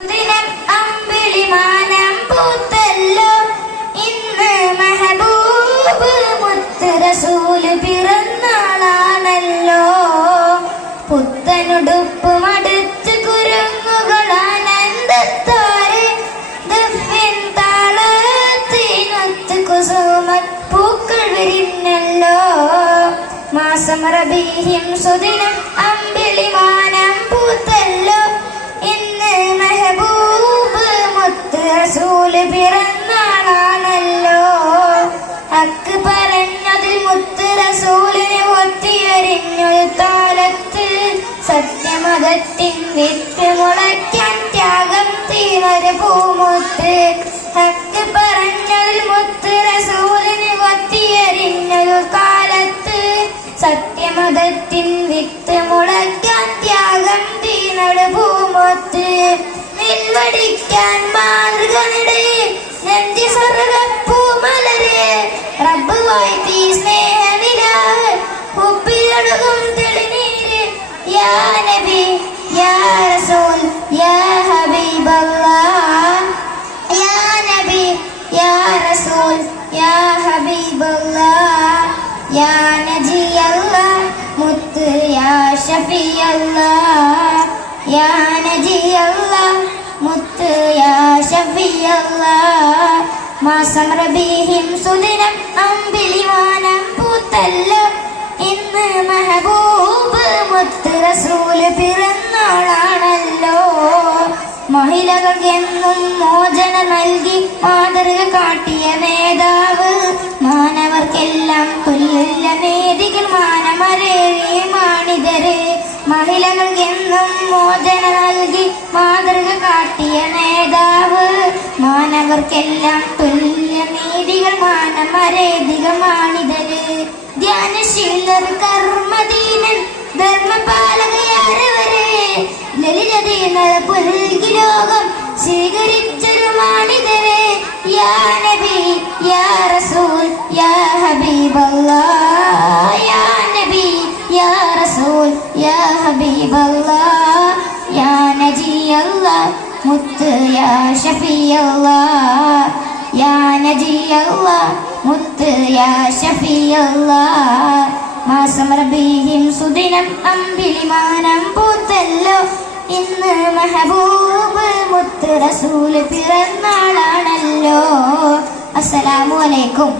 ദിനം അമ്പിളിമാനം പൂത്തല്ലോ ഇന്ന് മെഹബൂബ് മുത്ത് റസൂല് പിറന്നാളാണല്ലോ. പുത്തനുടുപ്പ് മടുത്ത് കുരുങ്ങുകൾ ആനന്ദത്തോരെ ദഫിൻ താളത്തിനൊത്ത് കുസുമത് പൂക്കൾ വിരിഞ്ഞല്ലോ. മാസം റബീഹിം സുദിനം അമ്പിളിമാനം പൂത്തല്ലോ ഇന്ന് മെഹബൂബ് മുത്ത് റസൂല് പിറന്നാളാണല്ലോ. ഹക്ക് പറഞ്ഞതിൽ മുത്ത് റസൂലിനെ ഒത്തിയരിഞ്ഞൊരു താലത്ത് സത്യമതത്തിൻ വിത്ത് മുളയ്ക്കാൻ ത്യാഗം തീർന്നൊരു പൂമുത്ത്. ഹക്ക് പറഞ്ഞതിൽ മുത്ത് റസൂലിനെ ഒത്തിയരിഞ്ഞൊരു കാലത്ത് സത്യമതത്തിൻ വിത്ത് മുളയ്ക്കാൻ ത്യാഗം തീർന്നൊരു പൂമുത്ത്. നെൽവടിക്കാൻ മാതൃകനിടെ നെഞ്ചി സ്വർഗപ്പൂമലരെ റബ്ബ് വാഴ്ത്തി സ്നേഹനിലാവ് ഉപ്പിലൊടുകും തെളിനീര്. യാ നബി യാ റസൂൽ യാ ഹബീബല്ലാഹ്, യാ നബി യാ റസൂൽ യാ ഹബീബല്ലാഹ്, യാ നജിയല്ലാഹ് മുത്ത് യാ ഷഫിയല്ലാഹ്, യാ നജിയല്ലാഹ് മുത്ത് യാ ഷഫിയല്ലാഹ്. മാസം റബീഹിം സുദിനം അമ്പിളിമാനം പൂത്തല്ലോ ഇന്ന് മെഹബൂബ് മുത്ത് റസൂല് പിറന്നാളാണല്ലോ. മഹിളകൾക്കെന്നും മോചനം നൽകി മാതൃക കാട്ടിയ നേതാവ്, മാനവർക്കെല്ലാം തുല്യ നീതികൾ മാനമരേറിയ മാണിതര്. മഹിളകൾക്കെന്നും മോചനം നൽകി മാതൃക കാട്ടിയ നേതാവ്, മാനവർക്കെല്ലാം തുല്യ നീതികൾ മാനമരേതിക മാണിതര്. ധ്യാനശീലർ കർമ്മദീനൻ ധർമ്മപാലകയാരവരെ ലളിതദീനത പുൽകി ലോകം സ്വീകരിച്ചൊരു മാണിതരെ. യാ നബി യാ റസൂൽ യാ ഹബീബല്ലാഹ്, യാ നബി യാ റസൂൽ യാ ഹബീബല്ലാഹ്, യാ നജിയല്ലാഹ് മുത്ത് യാ ഷഫിയല്ലാഹ്, യാ നജിയല്ലാഹ് മുത്ത് യാ ഷഫിയല്ലാഹ്. മാസം റബീഹിം സുദിനം അമ്പിളിമാനം പൂത്തല്ലോ ഇന്ന് മെഹബൂബ് മുത്ത് റസൂല് പിറന്നാളാണല്ലോ. അസ്സലാമു അലൈക്കും.